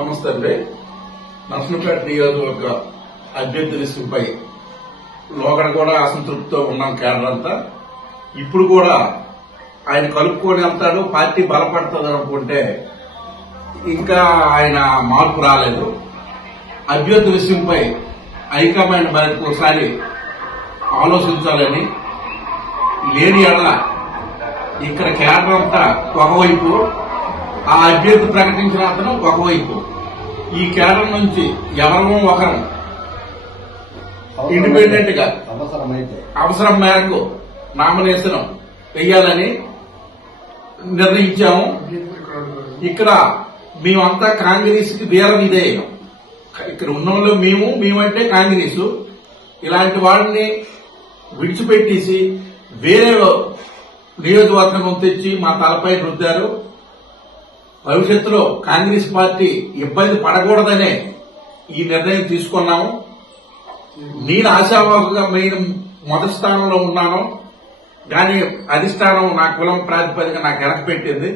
నమస్తే అండి. నర్సంపేట నియోజకవర్గ అభ్యర్థి విషయంపై లోగడ కూడా అసంతృప్తితో ఉన్నాం కేడర్ అంతా. ఇప్పుడు కూడా ఆయన కలుపుకొని వెళ్తాడు, పార్టీ బలపడుతుంది అనుకుంటే ఇంకా ఆయన మార్పు రాలేదు. అభ్యర్థి విషయంపై హైకమాండ్ మరి ఒకసారి ఆలోచించాలని, లేని ఎడల ఇక్కడ కేడర్ అంతా ఒకవైపు, ఆ అభ్యర్థి ప్రకటించిన అతను ఒకవైపు, ఈ కేడర్ నుంచి ఎవరో ఒకరు ఇండిపెండెంట్ గా అవసరం మేరకు నామినేషన్ వేయాలని నిర్ణయించాము. ఇక్కడ మేమంతా కాంగ్రెస్ కి వీరం విధేయం. ఇక్కడ ఉన్న వాళ్ళు మేమంటే కాంగ్రెస్. ఇలాంటి వాళ్ళని విడిచిపెట్టేసి వేరే నియోజకవర్గం తెచ్చి మా తలపై రుద్దారు. భవిష్యత్తులో కాంగ్రెస్ పార్టీ ఇబ్బంది పడకూడదనే ఈ నిర్ణయం తీసుకున్నాము. నేను ఆశావాహంగా మొదటి స్థానంలో ఉన్నాను, కానీ అధిష్టానం నా కులం ప్రాతిపదిక నాకు వెనకపెట్టింది.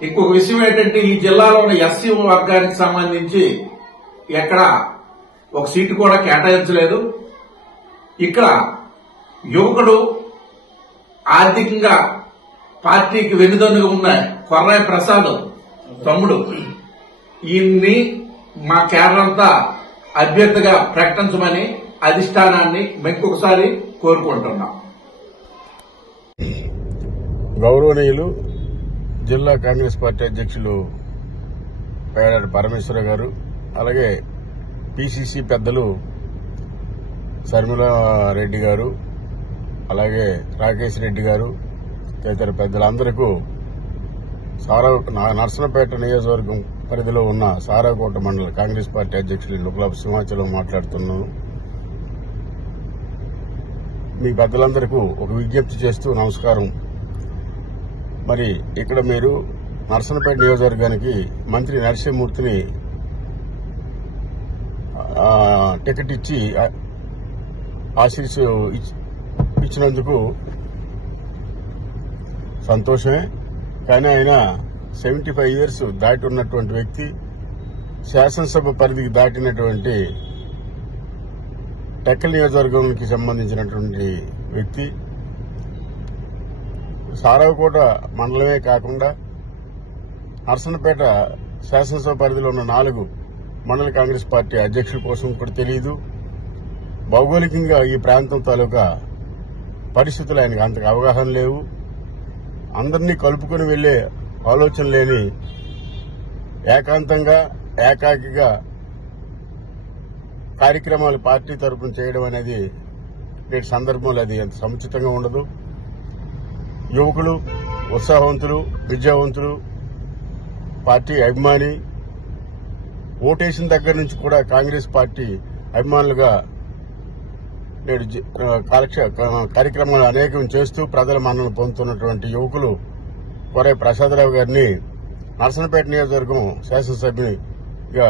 ఇంకొక విషయం ఏంటంటే, ఈ జిల్లాలో ఉన్న ఎస్సీ వర్గానికి సంబంధించి ఎక్కడ ఒక సీటు కూడా కేటాయించలేదు. ఇక్కడ యువకుడు ఆర్థికంగా పార్టీకి వెన్నుదన్నుగా ఉన్న కొర్రాయి ప్రసాద్ తమ్ముడు, ఈయన్ని మా కేడర్ అంతా అభ్యర్థిగా ప్రకటించమని అధిష్టానాన్ని ఇంకొకసారి కోరుకుంటున్నాం. గౌరవనీయులు జిల్లా కాంగ్రెస్ పార్టీ అధ్యక్షులు పేడారి పరమేశ్వర గారు, అలాగే పిసిసి పెద్దలు శర్మిలారెడ్డి గారు, అలాగే రాకేష్ రెడ్డి గారు తదితర పెద్దలందరికీ నర్సంపేట నియోజకవర్గం పరిధిలో ఉన్న సారాకోట మండల కాంగ్రెస్ పార్టీ అధ్యక్షులు లుకలాపు సింహాచలం మాట్లాడుతున్నాను. మీ పెద్దలందరికీ ఒక విజ్ఞప్తి చేస్తూ నమస్కారం. మరి ఇక్కడ మీరు నర్సంపేట నియోజకవర్గానికి మంత్రి నరసింహమూర్తిని టికెట్ ఇచ్చి ఆశీస్సు ఇచ్చినందుకు సంతోషమే. కానీ ఆయన 75 years దాటి ఉన్నటువంటి వ్యక్తి, శాసనసభ పరిధికి దాటినటువంటి టెక్కల్ నియోజకవర్గానికి సంబంధించినటువంటి వ్యక్తి. సారాకోట మండలమే కాకుండా నర్సంపేట శాసనసభ పరిధిలో ఉన్న 4 మండల కాంగ్రెస్ పార్టీ అధ్యక్షుల కోసం కూడా తెలియదు. భౌగోళికంగా ఈ ప్రాంతం తాలూకా పరిస్థితులు ఆయనకు అంతగా అవగాహన లేవు. అందరినీ కలుపుకుని వెళ్లే ఆలోచన లేని ఏకాంతంగా ఏకాకిగా కార్యక్రమాలు పార్టీ తరఫున చేయడం అనేది నేటి సందర్భంలో అది అంత సముచితంగా ఉండదు. యువకులు, ఉత్సాహవంతులు, విద్యావంతులు, పార్టీ అభిమాని, ఓటేసిన దగ్గర నుంచి కూడా కాంగ్రెస్ పార్టీ అభిమానులుగా నేడు కార్యక్రమాలు అనేకం చేస్తూ ప్రజల మన్ననలు పొందుతున్నటువంటి యువకులు కొర్రాయి ప్రసాదరావు గారిని నర్సంపేట నియోజకవర్గం శాసనసభ్యునిగా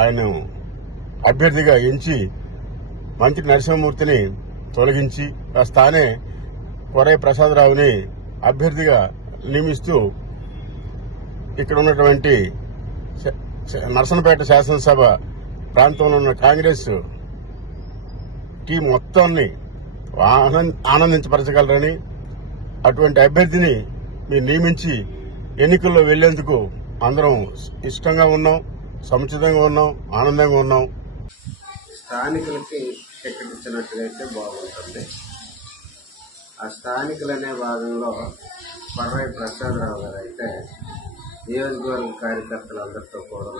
ఆయన అభ్యర్థిగా ఎంచి మంత్రి నరసింహమూర్తిని తొలగించి ఆ స్థానే కొర్రాయి ప్రసాదరావుని అభ్యర్థిగా నియమిస్తూ ఇక్కడ ఉన్నటువంటి నర్సంపేట శాసనసభ ప్రాంతంలో ఉన్న కాంగ్రెస్ టీం మొత్తాన్ని ఆనందించపరచగలరని, అటువంటి అభ్యర్థిని మీరు నియమించి ఎన్నికల్లో వెళ్లేందుకు అందరం ఇష్టంగా ఉన్నాం, సముచితంగా ఉన్నాం, ఆనందంగా ఉన్నాం. స్థానికులకి టికెట్ ఇచ్చినట్లయితే బాగుంటుంది. ఆ స్థానికులనే భాగంలో కొర్రాయి ప్రసాదరావు గారు అయితే నియోజకవర్గ కార్యకర్తలందరితో కూడా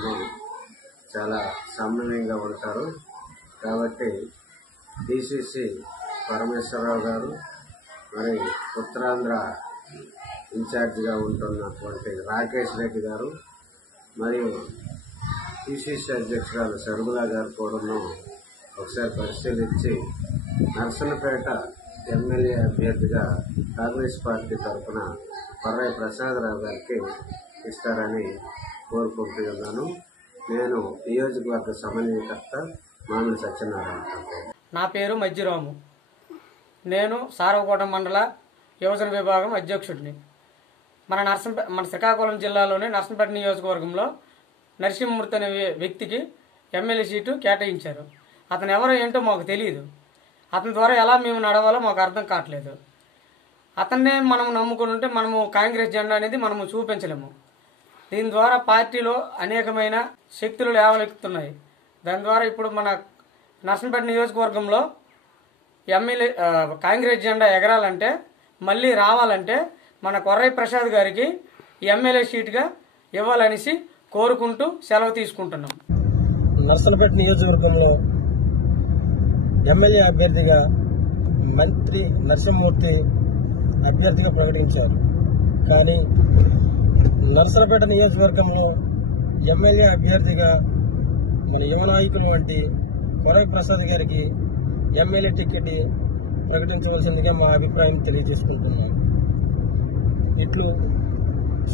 చాలా సమన్వయంగా ఉంటారు. కాబట్టి డిసిసి పరమేశ్వరరావు గారు, మరి ఉత్తరాంధ్ర ఇన్ఛార్జిగా ఉంటున్నటువంటి రాకేష్ రెడ్డి గారు, మరియు పిసిసి అధ్యక్షురాలు శర్మిలా గారు కూడా ఒకసారి పరిశీలించి నర్సంపేట ఎమ్మెల్యే అభ్యర్థిగా కాంగ్రెస్ పార్టీ తరఫున కొర్రాయి ప్రసాదరావు గారికి ఇస్తారని కోరుకుంటున్నాను. నేను నియోజకవర్గ సమన్వయకర్త మామిడి సత్యనారాయణ. నా పేరు మజ్జిరాము. నేను సారవకోట మండల యువజన విభాగం అధ్యక్షుడిని. మన శ్రీకాకుళం జిల్లాలోని నర్సంపేట నియోజకవర్గంలో నరసింహమూర్తి అనే వ్యక్తికి ఎమ్మెల్యే సీటు కేటాయించారు. అతను ఎవరో ఏంటో మాకు తెలియదు. అతని ద్వారా ఎలా మేము నడవాలో మాకు అర్థం కావట్లేదు. అతన్నే మనం నమ్ముకుని ఉంటే మనము కాంగ్రెస్ జెండా అనేది మనము చూపించలేము. దీని ద్వారా పార్టీలో అనేకమైన శక్తులు లేవలెక్కుతున్నాయి. దాని ద్వారా ఇప్పుడు మన నర్సంపేట నియోజకవర్గంలో ఎమ్మెల్యే కాంగ్రెస్ జెండా ఎగరాలంటే మళ్ళీ రావాలంటే మన కొర్రై ప్రసాద్ గారికి ఎమ్మెల్యే సీటుగా ఇవ్వాలనేసి కోరుకుంటూ సెలవు తీసుకుంటున్నాం. నర్సంపేట నియోజకవర్గంలో ఎమ్మెల్యే అభ్యర్థిగా మంత్రి నరసింహమూర్తి అభ్యర్థిగా ప్రకటించారు. కానీ నర్సంపేట నియోజకవర్గంలో ఎమ్మెల్యే అభ్యర్థిగా మన యువ నాయకులు వంటి కొరై ప్రసాద్ గారికి ఎమ్మెల్యే టికెట్ ప్రకటించవలసిందిగా మా అభిప్రాయం తెలియజేసుకుంటున్నాం. ఇట్లు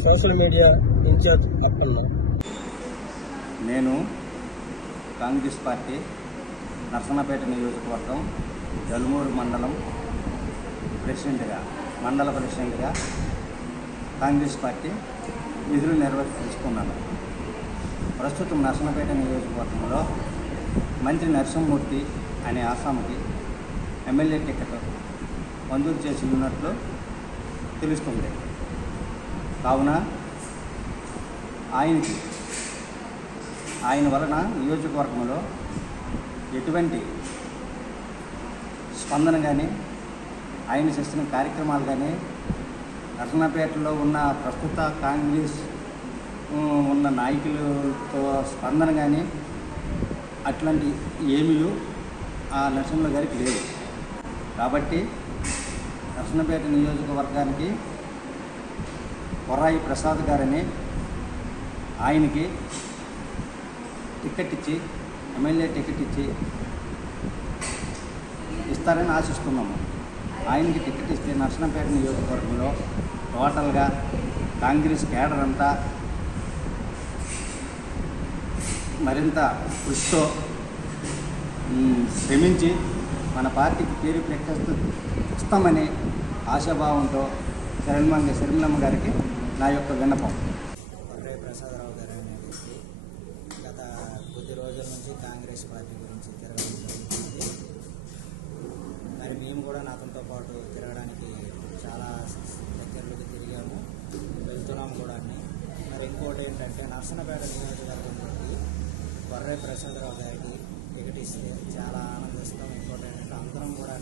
సోషల్ మీడియా ఇన్ఛార్జ్ అప్పన్న. నేను కాంగ్రెస్ పార్టీ నర్సన్నపేట నియోజకవర్గం జల్మూరు మండలం మండల ప్రెసిడెంట్గా కాంగ్రెస్ పార్టీ విధులు నిర్వర్తించుకున్నాను. ప్రస్తుతం నర్సన్నపేట నియోజకవర్గంలో మంత్రి నరసింహమూర్తి అనే ఆసాముకి ఎమ్మెల్యే టికెట్ మంజూరు చేసి ఉన్నట్లు తెలుస్తుంది. కావున ఆయన వలన నియోజకవర్గంలో ఎటువంటి స్పందన కానీ ఆయన చేస్తున్న కార్యక్రమాలు కానీ నర్సన్నపేటలో ఉన్న ప్రస్తుత కాంగ్రెస్ ఉన్న నాయకులతో స్పందన కానీ అట్లాంటి ఏమీ ఆ నరసింహ గారికి లేవు. కాబట్టి నర్సన్నపేట నియోజకవర్గానికి కొర్రాయి ప్రసాద్ గారని ఆయనకి టికెట్ ఇచ్చి ఎమ్మెల్యే టికెట్ ఇచ్చి ఇస్తారని ఆశిస్తున్నాము. ఆయనకి టికెట్ ఇస్తే నర్సన్నపేట నియోజకవర్గంలో టోటల్గా కాంగ్రెస్ కేడర్ అంతా మరింత కృషితో శ్రమించి మన పార్టీకి పేరు ప్రఖ్యాతిస్తామనే ఆశాభావంతో శరణమ్మ గారికి నా యొక్క విన్నపం. కొర్రై ప్రసాదరావు గారు అనే వ్యక్తి గత కొద్ది రోజుల నుంచి కాంగ్రెస్ పార్టీ గురించి తిరగడం జరుగుతుంది. మరి మేము కూడా అతనితో పాటు తిరగడానికి చాలా దగ్గరలోకి తిరిగాము, వెళ్తున్నాము కూడా. మరి ఇంకోటి ఏంటంటే నర్సన్నపేట నియోజకవర్గం నుండి కొర్రై ప్రసాదరావు గారికి టికెట్ ఇస్తే చాలా ఆనందిస్తాం. ఇంకోటి ఏంటంటే అందరం కూడా